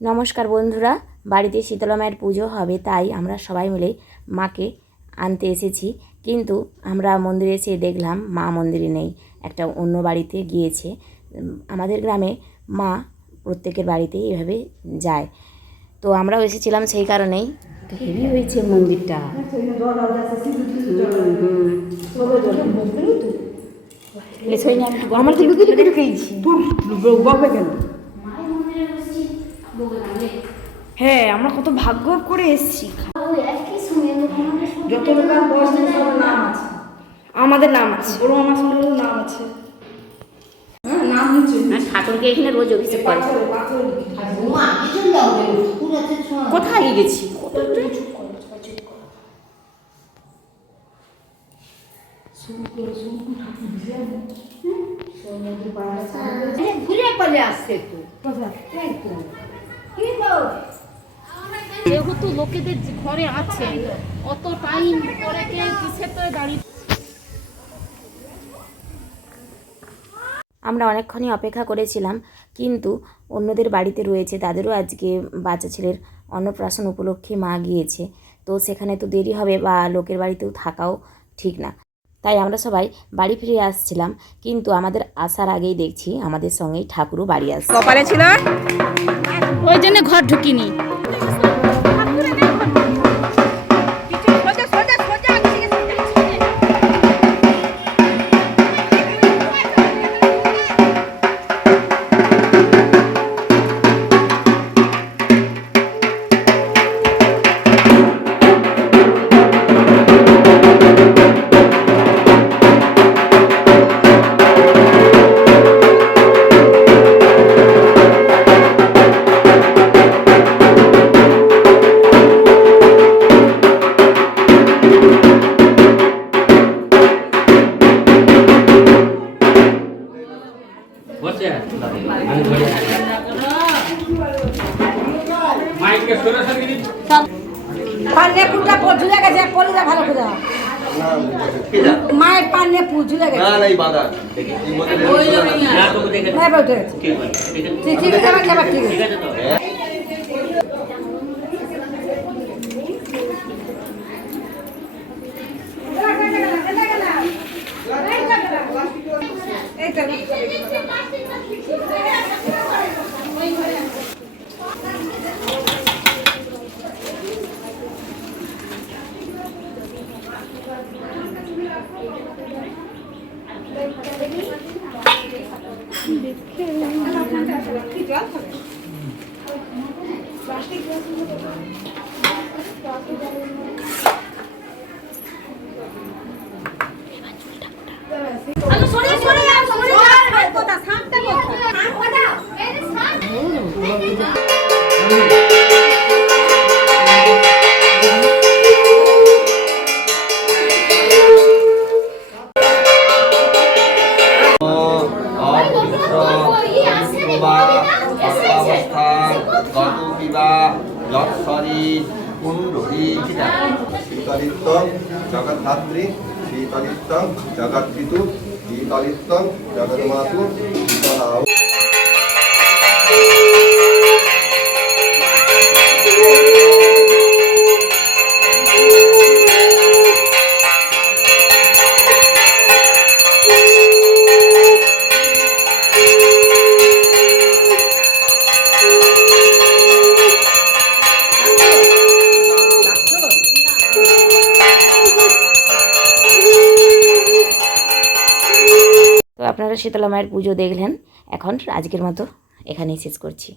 নমস্কার বন্ধুরা, বাড়িতে শীতলা মায়ের পুজো হবে, তাই আমরা সবাই মিলে মাকে আনতে এসেছি। কিন্তু আমরা মন্দিরে এসে দেখলাম মা মন্দিরে নেই, একটা অন্য বাড়িতে গিয়েছে। আমাদের গ্রামে মা প্রত্যেকের বাড়িতেই এভাবে যায়, তো আমরাও এসেছিলাম সেই কারণেই। তো হেভি হয়েছে মন্দিরটা। আমার তো হ্যাঁ, আমরা কত ভাগ্য করে এসেছি। যত লোকের বয়স নাম আছে, আমাদের নাম আছে, বড় আমার সঙ্গেও নাম আছে। নাম নিচে ঠাকুরকে এখানে রোজ অভিষেক করে। কোথায় গেছি যেহেতু লোকেদের ঘরে আছে, অত টাইম পরে কে কিসের তো দাঁড়িয়ে। আমরা অনেকক্ষণই অপেক্ষা করেছিলাম, কিন্তু অন্যদের বাড়িতে রয়েছে, তাদেরও আজকে বাচ্চা ছেলের অন্নপ্রাশন উপলক্ষে মা গিয়েছে, তো সেখানে তো দেরি হবে বা লোকের বাড়িতেও থাকাও ঠিক না। তাই আমরা সবাই বাড়ি ফিরে আসছিলাম, কিন্তু আমাদের আসার আগেই দেখছি আমাদের সঙ্গেই ঠাকুরও বাড়ি আসছে। কপালে ছিল ওই জন্য ঘর ঢুকিনি। পান্নে পুটা ঝুলে গেছে, পড়ে যা ভালো করে মায়ের পান্নে পু ঝুলে গেছে। না নাই বাধা ওই না তো দেখে না বলতে ঠিক আছে, ঠিক আছে, যাবা ঠিক আছে তো। শীতলিত্তং জগদ্ধাত্রী, শীতলিত্তং জগৎপিতু, শীতলিত্তং জগন্মাতু, শীতলাও। তো আপনারা শীতলা মায়ের পুজো দেখলেন, এখন আজকের মতো এখানেই শেষ করছি।